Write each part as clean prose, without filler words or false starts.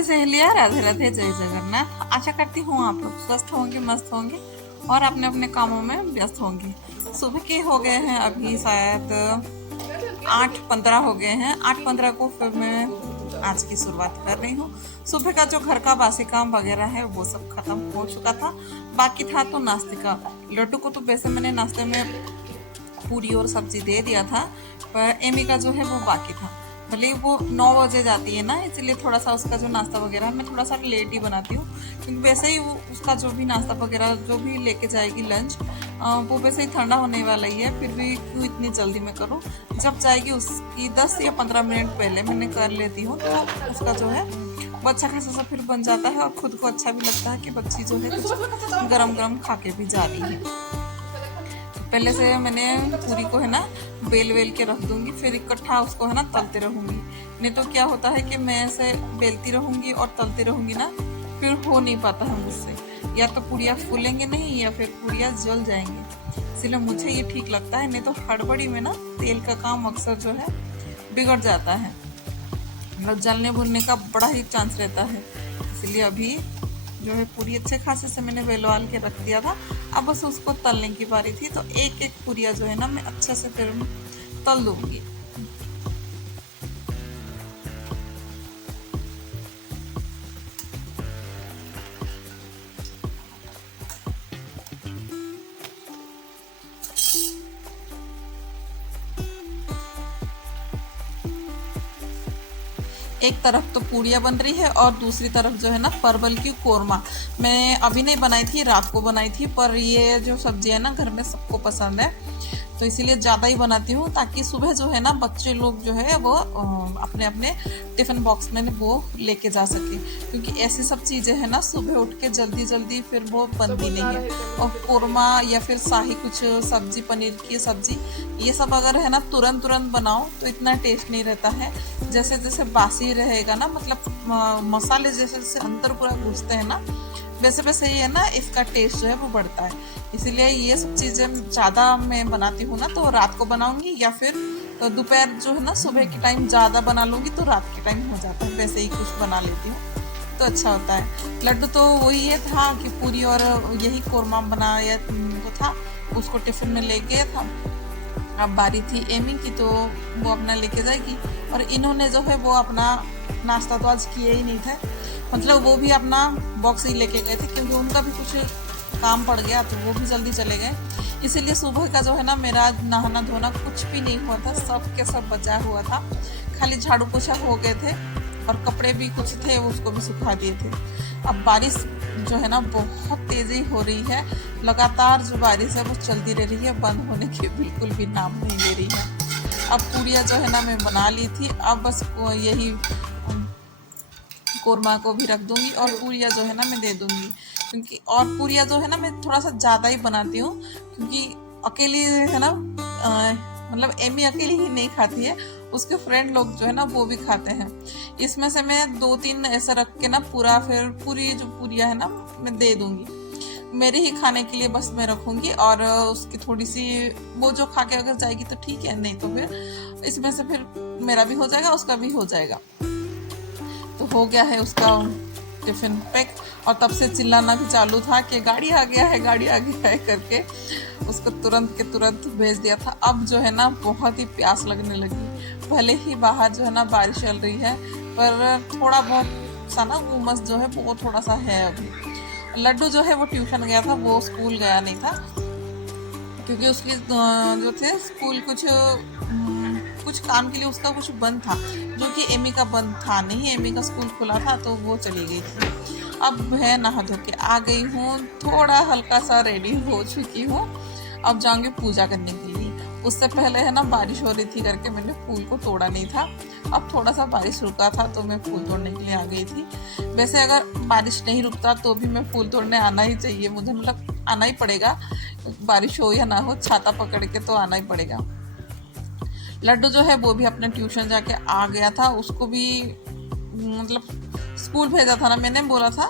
सखी सहेलियां, राधे राधे, जय जगन्नाथ। आशा करती हूँ आप लोग स्वस्थ होंगे, मस्त होंगे और अपने अपने कामों में व्यस्त होंगे। सुबह के हो गए हैं अभी शायद 8:15 हो गए हैं। 8:15 को फिर मैं आज की शुरुआत कर रही हूँ। सुबह का जो घर का बासी काम वगैरह है वो सब खत्म हो चुका था। बाकी था तो नाश्ते का। लड्डू को तो वैसे मैंने नाश्ते में पूरी और सब्जी दे दिया था, पर एमी का जो है वो बाकी था। भले वो 9 बजे जाती है ना, इसलिए थोड़ा सा उसका जो नाश्ता वगैरह मैं थोड़ा सा लेट ही बनाती हूँ, क्योंकि वैसे ही वो उसका जो भी नाश्ता वगैरह जो भी लेके जाएगी लंच, वो वैसे ही ठंडा होने वाला ही है। फिर भी क्यों इतनी जल्दी में करूँ, जब जाएगी उसकी 10 या 15 मिनट पहले मैंने कर लेती हूँ, तो उसका जो है वो अच्छा खासा सा फिर बन जाता है और खुद को अच्छा भी लगता है कि बच्ची जो है कुछ गरम गरम खा के भी जा रही है। पहले से मैंने पूरी को है ना बेल वेल के रख दूंगी, फिर इकट्ठा उसको है ना तलते रहूंगी। नहीं तो क्या होता है कि मैं ऐसे बेलती रहूंगी और तलती रहूंगी ना, फिर हो नहीं पाता है मुझसे। या तो पूड़ियाँ फूलेंगे नहीं या फिर पूड़ियाँ जल जाएंगी। इसलिए मुझे ये ठीक लगता है, नहीं तो हड़बड़ी में ना तेल का काम अक्सर जो है बिगड़ जाता है, मतलब जलने भुनने का बड़ा ही चांस रहता है। इसलिए अभी जो है पूरी अच्छे खासे से मैंने बेलवाल के रख दिया था। अब बस उसको तलने की बारी थी, तो एक एक पूरिया जो है ना मैं अच्छे से फिर तल दूंगी। एक तरफ तो पूड़ियाँ बन रही है और दूसरी तरफ जो है ना परवल की कोरमा। मैं अभी नहीं बनाई थी, रात को बनाई थी, पर ये जो सब्जी है ना घर में सबको पसंद है, तो इसीलिए ज़्यादा ही बनाती हूँ, ताकि सुबह जो है ना बच्चे लोग जो है वो अपने अपने टिफ़िन बॉक्स में वो लेके जा सके। क्योंकि ऐसी सब चीज़ें हैं ना सुबह उठ के जल्दी जल्दी फिर वो बनती नहीं है। और कोरमा या फिर शाही कुछ सब्जी, पनीर की सब्जी, ये सब अगर है ना तुरंत तुरंत बनाओ तो इतना टेस्ट नहीं रहता है। जैसे जैसे बासी रहेगा ना, मतलब मसाले जैसे जैसे अंदर पूरा घुसते हैं ना, वैसे वैसे ही है ना इसका टेस्ट जो है वो बढ़ता है। इसीलिए ये सब चीज़ें ज़्यादा मैं बनाती हूँ ना, तो रात को बनाऊंगी या फिर तो दोपहर जो है ना सुबह के टाइम ज़्यादा बना लूँगी तो रात के टाइम हो जाता है, वैसे ही कुछ बना लेती हूँ तो अच्छा होता है। लड्डू तो वही ये था कि पूरी और यही कोरमा बनाया वो था, उसको टिफ़िन में ले गया था। अब बारी थी एमी की, तो वो अपना लेके जाएगी। और इन्होंने जो है वो अपना नाश्ता तो आज किए ही नहीं थे, मतलब वो भी अपना बॉक्स ही लेके गए थे, क्योंकि उनका भी कुछ काम पड़ गया तो वो भी जल्दी चले गए। इसीलिए सुबह का जो है ना मेरा नहाना धोना कुछ भी नहीं हुआ था, सब के सब बचा हुआ था। खाली झाड़ू पोछा हो गए थे और कपड़े भी कुछ थे उसको भी सुखा दिए थे। अब बारिश जो है ना बहुत तेज़ी हो रही है, लगातार जो बारिश है वो चलती रह रही है, बंद होने की बिल्कुल भी नाम नहीं ले रही है। अब पूड़ियाँ जो है ना मैं बना ली थी, अब बस यही कोरमा को भी रख दूंगी और पूरियाँ जो है ना मैं दे दूंगी। क्योंकि और पूरियाँ जो है ना मैं थोड़ा सा ज़्यादा ही बनाती हूँ, क्योंकि अकेली है ना मतलब एमी अकेली ही नहीं खाती है, उसके फ्रेंड लोग जो है ना वो भी खाते हैं। इसमें से मैं 2-3 ऐसे रख के ना पूरा फिर पूरी जो पूरियाँ है ना मैं दे दूंगी। मेरे ही खाने के लिए बस मैं रखूंगी, और उसकी थोड़ी सी वो जो खा के अगर जाएगी तो ठीक है, नहीं तो फिर इसमें से फिर मेरा भी हो जाएगा उसका भी हो जाएगा। तो हो गया है उसका टिफ़िन पैक, और तब से चिल्लाना भी चालू था कि गाड़ी आ गया है, गाड़ी आ गया है करके उसको तुरंत के तुरंत भेज दिया था। अब जो है ना बहुत ही प्यास लगने लगी। भले ही बाहर जो है ना बारिश चल रही है, पर थोड़ा बहुत सा ना उमस जो है वो थोड़ा सा है अभी। लड्डू जो है वो ट्यूशन गया था, वो स्कूल गया नहीं था, क्योंकि उसकी जो थे स्कूल कुछ काम के लिए उसका कुछ बंद था, जो कि एमी का बंद था नहीं, एमी का स्कूल खुला था तो वो चली गई थी। अब है नहा धो के आ गई हूँ, थोड़ा हल्का सा रेडी हो चुकी हूँ, अब जाऊंगी पूजा करने के लिए। उससे पहले है ना बारिश हो रही थी करके मैंने फूल को तोड़ा नहीं था। अब थोड़ा सा बारिश रुका था तो मैं फूल तोड़ने के लिए आ गई थी। वैसे अगर बारिश नहीं रुकता तो भी मैं फूल तोड़ने आना ही चाहिए, मुझे मतलब आना ही पड़ेगा, बारिश हो या ना हो छाता पकड़ के तो आना ही पड़ेगा। लड्डू जो है वो भी अपने ट्यूशन जाके आ गया था, उसको भी मतलब स्कूल भेजा था ना मैंने, बोला था,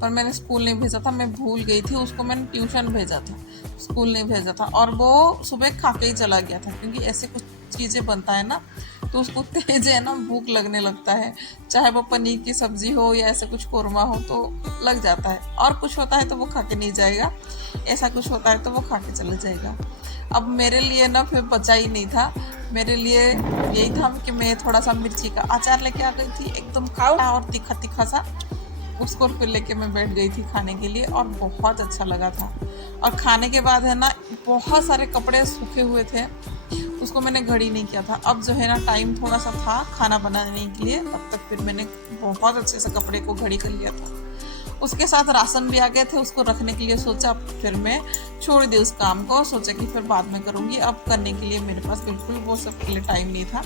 पर मैंने स्कूल नहीं भेजा था, मैं भूल गई थी, उसको मैंने ट्यूशन भेजा था, स्कूल नहीं भेजा था। और वो सुबह खा के ही चला गया था, क्योंकि ऐसे कुछ चीज़ें बनता है ना तो उसको तेज है ना भूख लगने लगता है, चाहे वो पनीर की सब्जी हो या ऐसे कुछ कोरमा हो तो लग जाता है। और कुछ होता है तो वो खा के नहीं जाएगा, ऐसा कुछ होता है तो वो खा के चले जाएगा। अब मेरे लिए ना फिर बचा ही नहीं था, मेरे लिए यही था कि मैं थोड़ा सा मिर्ची का अचार लेके आ गई थी, एकदम खट्टा और तीखा तीखा सा। उसको फिर लेके मैं बैठ गई थी खाने के लिए और बहुत अच्छा लगा था। और खाने के बाद है ना बहुत सारे कपड़े सूखे हुए थे, उसको मैंने घड़ी नहीं किया था। अब जो है ना टाइम थोड़ा सा था खाना बनाने के लिए, तब तक फिर मैंने बहुत अच्छे से कपड़े को घड़ी कर लिया था। उसके साथ राशन भी आ गए थे, उसको रखने के लिए सोचा, फिर मैं छोड़ दी उस काम को, सोचा कि फिर बाद में करूँगी। अब करने के लिए मेरे पास बिल्कुल वो सब के लिए टाइम नहीं था।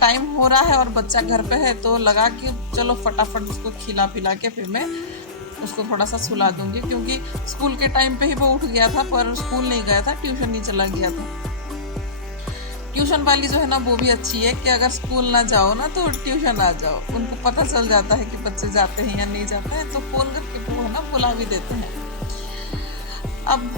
टाइम हो रहा है और बच्चा घर पे है तो लगा कि चलो फटाफट उसको खिला पिला के फिर मैं उसको थोड़ा सा सुला दूंगी, क्योंकि स्कूल के टाइम पे ही वो उठ गया था पर स्कूल नहीं गया था, ट्यूशन नहीं चला गया था। ट्यूशन वाली जो है ना वो भी अच्छी है कि अगर स्कूल ना जाओ ना तो ट्यूशन आ जाओ, उनको पता चल जाता है कि बच्चे जाते हैं या नहीं जाते हैं, तो फ़ोन करके वो है ना बुला भी देते हैं। अब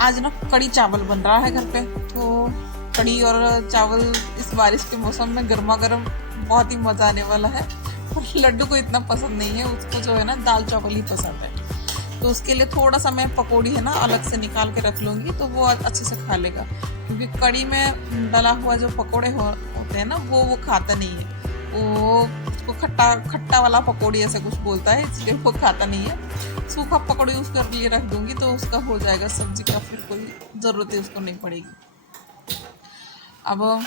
आज ना कड़ी चावल बन रहा है घर पे, तो कड़ी और चावल इस बारिश के मौसम में गर्मा गर्म बहुत ही मज़ा आने वाला है। पर लड्डू को इतना पसंद नहीं है, उसको जो है ना दाल चावल ही पसंद है। तो उसके लिए थोड़ा सा मैं पकौड़ी है ना अलग से निकाल के रख लूँगी तो वो अच्छे से खा लेगा, क्योंकि कड़ी में डला हुआ जो पकौड़े होते हैं ना वो खाता नहीं है, वो उसको खट्टा खट्टा वाला पकौड़ी ऐसे कुछ बोलता है, इसलिए वो खाता नहीं है। सूखा पकौड़ी उसके लिए रख दूँगी तो उसका हो जाएगा, सब्जी का फिर कोई ज़रूरत ही उसको नहीं पड़ेगी। अब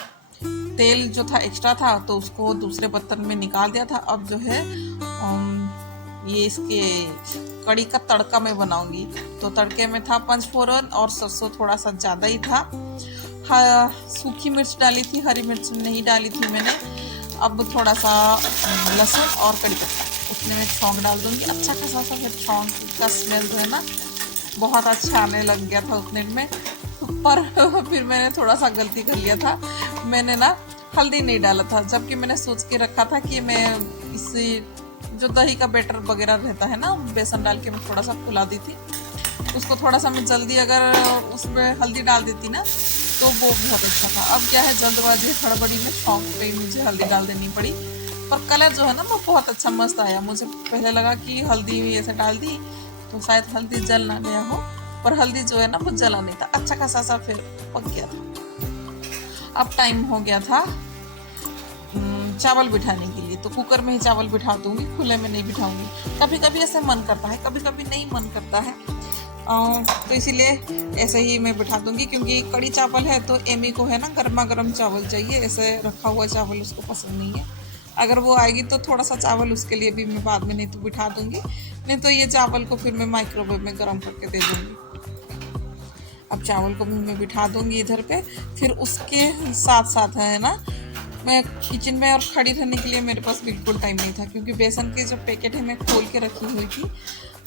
तेल जो था एक्स्ट्रा था तो उसको दूसरे बर्तन में निकाल दिया था। अब जो है ये इसके कड़ी का तड़का मैं बनाऊंगी, तो तड़के में था पंचफोरन और सरसों थोड़ा सा ज़्यादा ही था। हाँ, सूखी मिर्च डाली थी, हरी मिर्च नहीं डाली थी मैंने। अब थोड़ा सा लहसुन और कड़ी पत्ता उसमें मैं छौंक डाल दूँगी, अच्छा खासा सा। फिर छौंक का स्मेल जो है ना बहुत अच्छा आने लग गया था उतने में। पर फिर मैंने थोड़ा सा गलती कर लिया था, मैंने ना हल्दी नहीं डाला था, जबकि मैंने सोच के रखा था कि मैं इसे जो दही का बैटर वगैरह रहता है ना बेसन डाल के मैं थोड़ा सा फुला दी थी उसको, थोड़ा सा मैं जल्दी अगर उसमें हल्दी डाल देती ना तो वो बहुत अच्छा था। अब क्या है जल्दबाजी हड़बड़ी में शौक पे मुझे हल्दी डाल देनी पड़ी, पर कलर जो है ना वो बहुत अच्छा मस्त आया। मुझे पहले लगा कि हल्दी ऐसे डाल दी तो शायद हल्दी जल ना गया हो, पर हल्दी जो है ना वो जला नहीं था, अच्छा खासा सा फिर पक गया था। अब टाइम हो गया था चावल बिठाने के लिए, तो कुकर में ही चावल बिठा दूंगी, खुले में नहीं बिठाऊंगी। कभी कभी ऐसे मन करता है, कभी कभी नहीं मन करता है, तो इसीलिए ऐसे ही मैं बिठा दूंगी। क्योंकि कड़ी चावल है तो एमी को है ना गर्मा गर्म चावल चाहिए, ऐसे रखा हुआ चावल उसको पसंद नहीं है। अगर वो आएगी तो थोड़ा सा चावल उसके लिए भी मैं बाद में नहीं तो बिठा दूंगी, नहीं तो ये चावल को फिर मैं माइक्रोवेव में गर्म करके दे दूंगी। अब चावल को भी मैं बिठा दूंगी इधर पे। फिर उसके साथ साथ है ना मैं किचन में और खड़ी रहने के लिए मेरे पास बिल्कुल टाइम नहीं था, क्योंकि बेसन के जो पैकेट है मैं खोल के रखी हुई थी,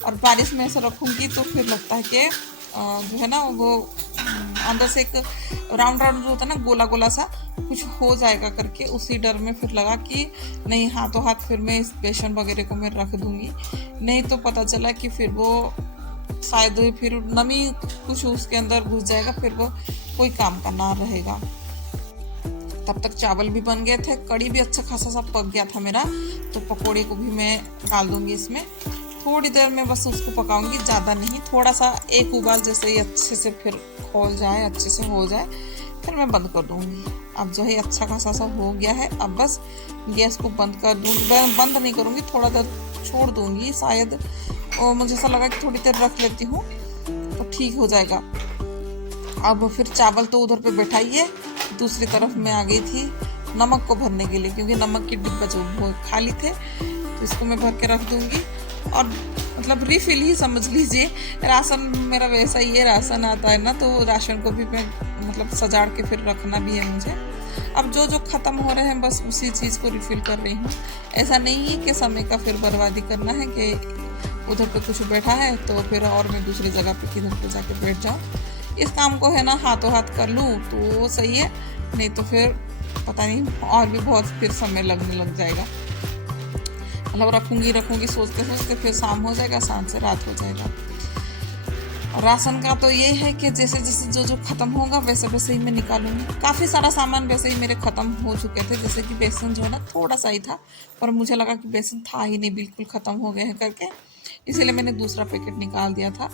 और बारिश में ऐसे रखूँगी तो फिर लगता है कि जो है ना वो अंदर से एक राउंड राउंड जो होता है ना गोला गोला सा कुछ हो जाएगा करके, उसी डर में फिर लगा कि नहीं हाथों हाथ फिर मैं इस बेसन वगैरह को मैं रख दूँगी, नहीं तो पता चला कि फिर वो शायद फिर नमी कुछ उसके अंदर घुस जाएगा, फिर वो कोई काम का ना रहेगा। तब तक चावल भी बन गए थे, कड़ी भी अच्छा खासा सा पक गया था मेरा, तो पकोड़े को भी मैं डाल दूंगी इसमें। थोड़ी देर में बस उसको पकाऊंगी, ज़्यादा नहीं, थोड़ा सा एक उबाल जैसे ही अच्छे से फिर खोल जाए, अच्छे से हो जाए, फिर मैं बंद कर दूंगी। अब जो है अच्छा खासा सा हो गया है, अब बस गैस को बंद कर दूँगी, बंद नहीं करूँगी, थोड़ा देर छोड़ दूँगी, शायद और मुझे ऐसा लगा कि थोड़ी देर रख लेती हूँ तो ठीक हो जाएगा। अब फिर चावल तो उधर पे बैठाइए, दूसरी तरफ मैं आ गई थी नमक को भरने के लिए, क्योंकि नमक की डिब्बा जो वो खाली थे, तो इसको मैं भर के रख दूँगी। और मतलब रिफिल ही समझ लीजिए, राशन मेरा वैसा ही है, राशन आता है ना तो राशन को भी मैं मतलब सजाड़ के फिर रखना भी है मुझे। अब जो जो ख़त्म हो रहे हैं बस उसी चीज़ को रिफ़िल कर रही हूँ। ऐसा नहीं है कि समय का फिर बर्बादी करना है कि उधर पे कुछ बैठा है तो फिर और मैं दूसरी जगह पे किधर पे जाके बैठ जाऊँ। इस काम को है ना हाथों हाथ कर लूँ तो सही है, नहीं तो फिर पता नहीं और भी बहुत फिर समय लगने लग जाएगा। मतलब रखूँगी सोचते सोचते फिर शाम हो जाएगा, शाम से रात हो जाएगा। राशन का तो ये है कि जैसे जैसे जो जो ख़त्म होगा वैसे वैसे ही मैं निकालूंगी। काफ़ी सारा सामान वैसे ही मेरे ख़त्म हो चुके थे, जैसे कि बेसन जो है ना थोड़ा सा ही था, पर मुझे लगा कि बेसन था ही नहीं, बिल्कुल ख़त्म हो गए हैं करके, इसीलिए मैंने दूसरा पैकेट निकाल दिया था।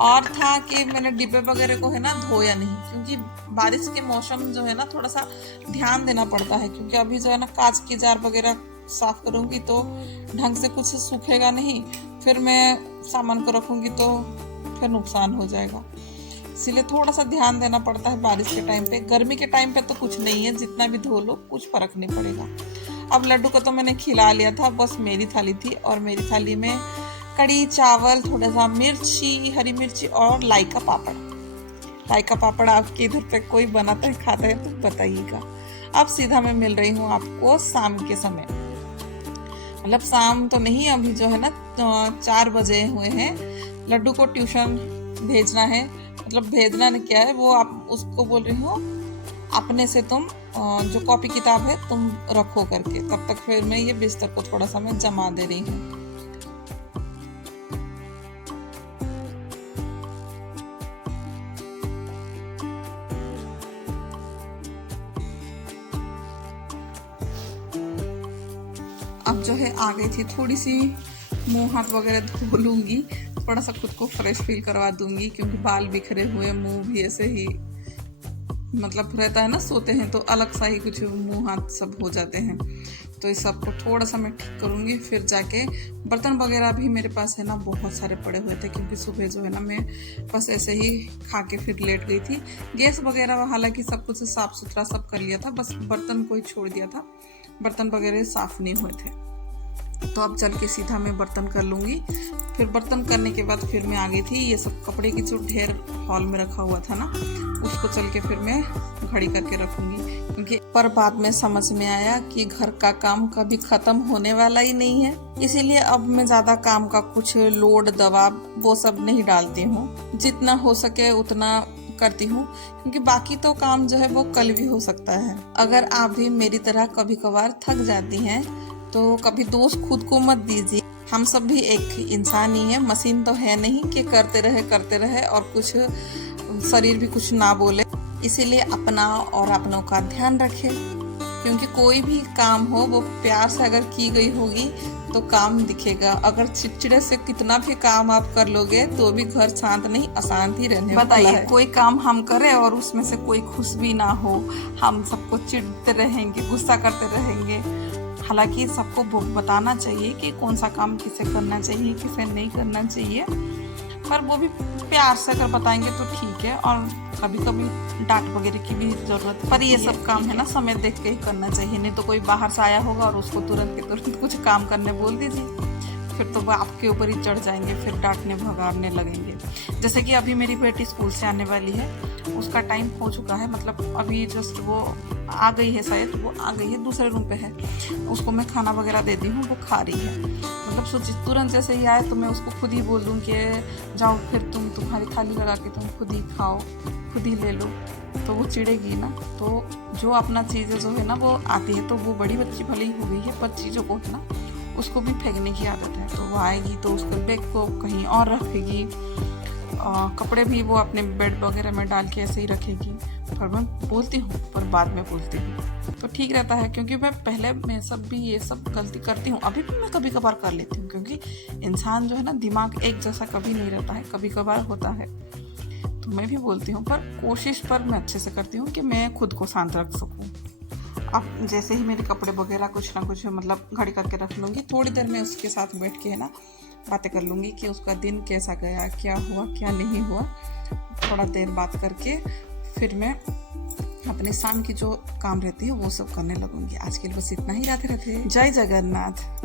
और था कि मैंने डिब्बे वगैरह को है ना धोया नहीं, क्योंकि बारिश के मौसम जो है ना थोड़ा सा ध्यान देना पड़ता है, क्योंकि अभी जो है ना कांच की जार वगैरह साफ करूँगी तो ढंग से कुछ सूखेगा नहीं, फिर मैं सामान को रखूँगी तो फिर नुकसान हो जाएगा, इसीलिए थोड़ा सा ध्यान देना पड़ता है बारिश के टाइम पे। गर्मी के टाइम पे तो कुछ नहीं है, जितना भी धो लो कुछ फर्क नहीं पड़ेगा। अब लड्डू को तो मैंने खिला लिया था, बस मेरी थाली थी, और मेरी थाली में कड़ी चावल, थोड़ा सा मिर्ची, हरी मिर्ची और लाई का पापड़। लाई का पापड़ आपके इधर पे कोई बनाता है, खाता है तो बताइएगा। अब सीधा मैं मिल रही हूँ आपको शाम के समय, मतलब शाम तो नहीं, अभी जो है ना 4 बजे हुए हैं। लड्डू को ट्यूशन भेजना है, मतलब भेजना नहीं क्या है वो, आप उसको बोल रही हो अपने से तुम जो कॉपी किताब है तुम रखो करके, तब तक फिर मैं ये बिस्तर को थोड़ा सा मैं जमा दे रही हूँ। अब जो है आ गई थी, थोड़ी सी मुंह हाथ वगैरह धो लूँगी, थोड़ा सा खुद को फ्रेश फील करवा दूंगी, क्योंकि बाल बिखरे हुए, मुंह भी ऐसे ही मतलब रहता है ना, सोते हैं तो अलग सा ही कुछ मुंह हाथ सब हो जाते हैं, तो इस सब को थोड़ा सा मैं ठीक करूँगी। फिर जाके बर्तन वगैरह भी मेरे पास है ना बहुत सारे पड़े हुए थे, क्योंकि सुबह जो है ना मैं बस ऐसे ही खा के फिर लेट गई थी। गैस वगैरह हालांकि सब कुछ साफ़ सुथरा सब कर लिया था, बस बर्तन को ही छोड़ दिया था, बर्तन वगैरह साफ़ नहीं हुए थे। तो अब चल के सीधा मैं बर्तन कर लूँगी। फिर बर्तन करने के बाद फिर मैं आ गई थी, ये सब कपड़े की जो ढेर हॉल में रखा हुआ था ना, उसको चल के फिर मैं घड़ी करके रखूँगी, क्योंकि पर बाद में समझ में आया कि घर का काम कभी ख़त्म होने वाला ही नहीं है, इसीलिए अब मैं ज़्यादा काम का कुछ लोड दबाव वो सब नहीं डालती हूँ, जितना हो सके उतना करती हूँ, क्योंकि बाकी तो काम जो है वो कल भी हो सकता है। अगर आप भी मेरी तरह कभी कभार थक जाती हैं तो कभी दोष खुद को मत दीजिए, हम सब भी एक इंसान ही है, मशीन तो है नहीं कि करते रहे और कुछ शरीर भी कुछ ना बोले। इसीलिए अपना और अपनों का ध्यान रखें, क्योंकि कोई भी काम हो वो प्यार से अगर की गई होगी तो काम दिखेगा। अगर चिड़चिड़े से कितना भी काम आप कर लोगे तो भी घर शांत नहीं, अशांत ही रहने वाला है। बताइए, कोई काम हम करें और उसमें से कोई खुश भी ना हो, हम सबको चिढ़ते रहेंगे, गुस्सा करते रहेंगे। हालांकि सबको बताना चाहिए कि कौन सा काम किसे करना चाहिए, किसे नहीं करना चाहिए, पर वो भी प्यार से अगर बताएंगे तो ठीक है, और कभी कभी डांट वगैरह की भी जरूरत है, पर ये सब काम है ना समय देख के ही करना चाहिए, नहीं तो कोई बाहर से आया होगा और उसको तुरंत के तुरंत कुछ काम करने बोल दीजिए, फिर तो वो आपके ऊपर ही चढ़ जाएंगे, फिर डांटने भगाने लगेंगे। जैसे कि अभी मेरी बेटी स्कूल से आने वाली है, उसका टाइम हो चुका है, मतलब अभी जस्ट वो आ गई है, शायद वो आ गई है, दूसरे रूम पे है, उसको मैं खाना वगैरह दे दी हूँ, वो खा रही है। मतलब सोचिए तुरंत जैसे ही आए तो मैं उसको खुद ही बोल दूँ कि जाओ फिर तुम्हारी थाली लगा के तुम खुद ही खाओ, खुद ही ले लो, तो वो चिढ़ेगी ना। तो जो अपना चीज़ें जो है ना वो आती है, तो वो बड़ी बच्ची भले ही हो गई है, पर चीज़ों को है ना उसको भी फेंकने की आदत है, तो वो आएगी तो उसके बैग को कहीं और रखेगी, कपड़े भी वो अपने बेड वगैरह में डाल के ऐसे ही रखेगी। पर मैं बोलती हूँ, पर बाद में बोलती हूँ तो ठीक रहता है, क्योंकि मैं सब भी ये सब गलती करती हूँ, अभी भी मैं कभी कभार कर लेती हूँ, क्योंकि इंसान जो है ना दिमाग एक जैसा कभी नहीं रहता है, कभी कभार होता है, तो मैं भी बोलती हूँ, पर कोशिश पर मैं अच्छे से करती हूँ कि मैं खुद को शांत रख सकूँ। अब जैसे ही मेरे कपड़े वगैरह कुछ ना कुछ मतलब घड़ी करके रख लूँगी, थोड़ी देर में उसके साथ बैठ के है ना बातें कर लूँगी कि उसका दिन कैसा गया, क्या हुआ क्या नहीं हुआ, थोड़ा देर बात करके फिर मैं अपने शाम की जो काम रहती है वो सब करने लगूँगी। आज के लिए बस इतना ही। राधे राधे, जय जगन्नाथ।